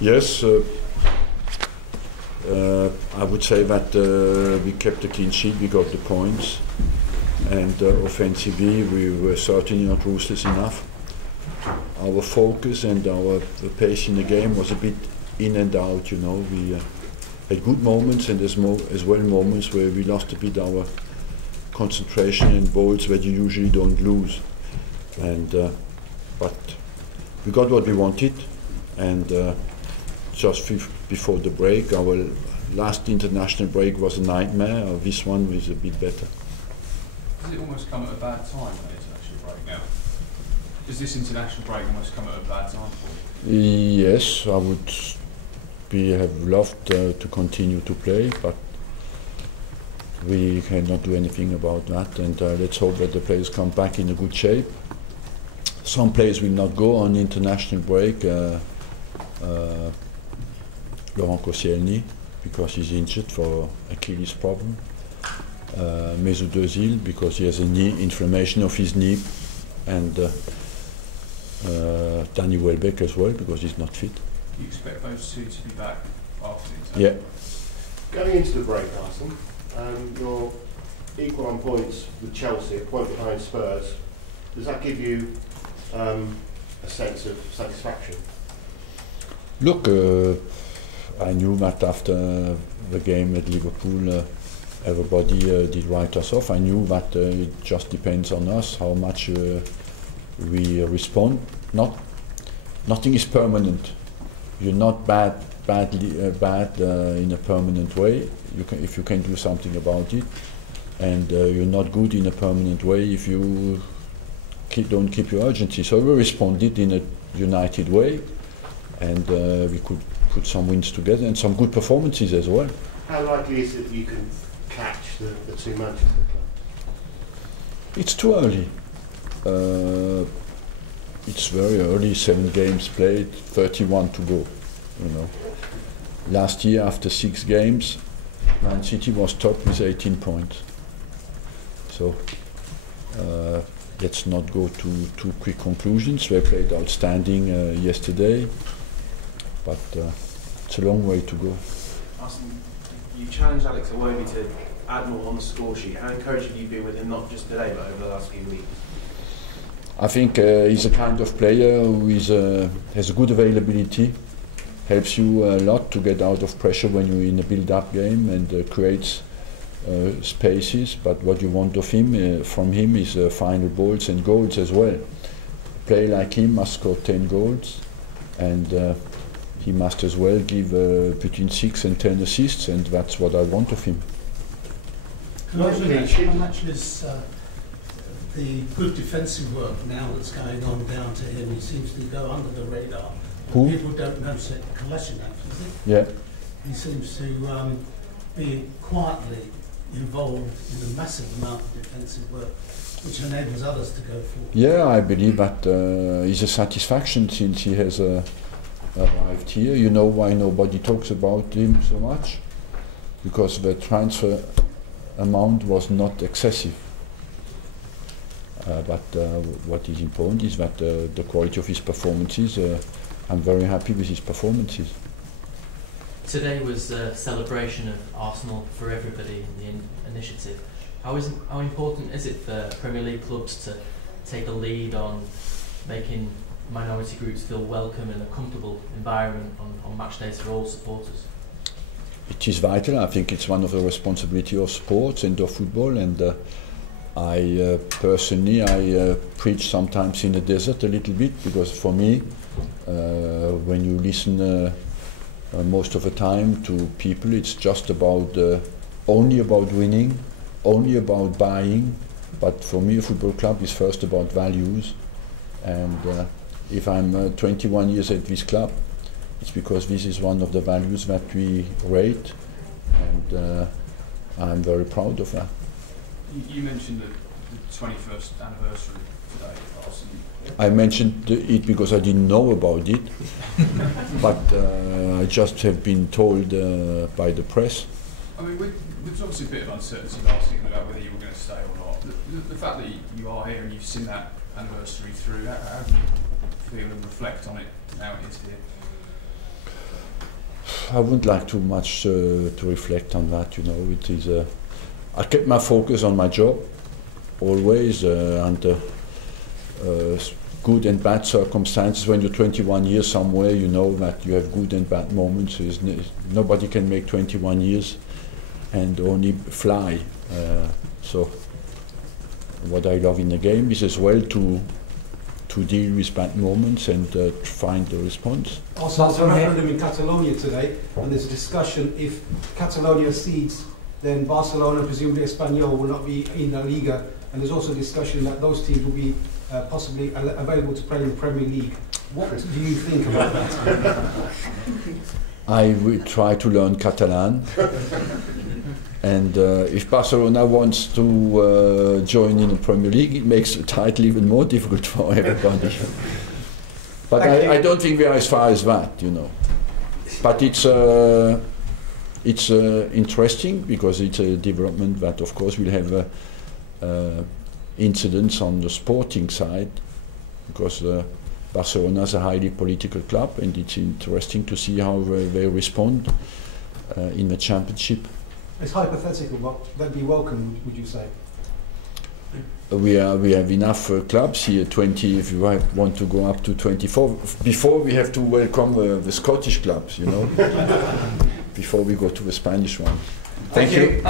Yes, I would say that we kept a clean sheet, we got the points, and offensively we were certainly not ruthless enough. Our focus and our pace in the game was a bit in and out, you know. We had good moments and as well moments where we lost a bit our concentration and balls that you usually don't lose. And but we got what we wanted, and just before the break, our last international break was a nightmare. This one was a bit better. Does it almost come at a bad time, the international break now? Does this international break almost come at a bad time for you? Yes, I would have loved to continue to play, but we cannot do anything about that, and let's hope that the players come back in a good shape. Some players will not go on international break. Laurent Koscielny, because he's injured for Achilles problem. Mesut Özil, because he has a knee inflammation of his knee, and Danny Welbeck as well, because he's not fit. You expect those two to be back after the Yeah. Going into the break, Arsene, you're equal on points with Chelsea, a point behind Spurs. Does that give you a sense of satisfaction? Look, I knew that after the game at Liverpool, everybody did write us off. I knew that it just depends on us how much we respond. Nothing is permanent. You're not bad in a permanent way. If you can do something about it, and you're not good in a permanent way if you don't keep your urgency. So we responded in a united way, and we could put some wins together and some good performances as well. How likely is it that you can catch the two Manchester clubs? It's too early. It's very early, 7 games played, 31 to go, you know. Last year, after 6 games, Man City was top with 18 points. So let's not go to quick conclusions. They played outstanding yesterday, but it's a long way to go. Arsene, you challenged Alex Iwobi to add more on the score sheet. How encouraged have you been with him, not just today, but over the last few weeks? I think he's a kind of player who has a good availability, helps you a lot to get out of pressure when you're in a build-up game, and creates spaces. But what you want of him, from him, is final balls and goals as well. A player like him must score 10 goals, and he must as well give between 6 and 10 assists, and that's what I want of him. How much is the good defensive work now that's going on down to him? He seems to go under the radar. Who? People don't notice it. Kolasinac, is it? Yeah. He seems to be quietly involved in a massive amount of defensive work, which enables others to go forward. Yeah, I believe that is a satisfaction since he has arrived here. You know why nobody talks about him so much? Because the transfer amount was not excessive. But what is important is that the quality of his performances, I'm very happy with his performances. Today was a celebration of Arsenal for Everybody, the initiative. How important is it for Premier League clubs to take a lead on making minority groups feel welcome in a comfortable environment on match days for all supporters? It is vital. I think it's one of the responsibilities of sports and of football, and I personally preach sometimes in the desert a little bit, because for me, when you listen most of the time to people, it's just about only about winning, only about buying. But for me, a football club is first about values, and if I'm 21 years at this club, it's because this is one of the values that we rate, and I'm very proud of that. You mentioned the 21st anniversary today, Arsene. I mentioned it because I didn't know about it, but I just have been told by the press. I mean, there's obviously a bit of uncertainty last season about whether you were going to stay or not. The fact that you are here and you've seen that anniversary through, how do you feel and reflect on it now it is here? I wouldn't like too much to reflect on that. You know, it is. I kept my focus on my job always, and good and bad circumstances. When you're 21 years somewhere, you know that you have good and bad moments. Nobody can make 21 years and only fly. So what I love in the game is as well to deal with bad moments and find the response. Also, there's a referendum in Catalonia today, and there's a discussion if Catalonia cedes, then Barcelona, presumably Espanyol, will not be in La Liga, and there's also a discussion that those teams will be possibly available to play in the Premier League. What do you think about that? I will try to learn Catalan. And if Barcelona wants to join in the Premier League, it makes the title even more difficult for everybody. But I don't think we are as far as that, you know. But it's interesting because it's a development that, of course, will have incidents on the sporting side, because Barcelona is a highly political club, and it's interesting to see how they respond in the championship. It's hypothetical, but that'd be welcome, would you say? We have enough clubs here, 20, if you want to go up to 24. Before we have to welcome the Scottish clubs, you know, before we go to the Spanish one. Thank you.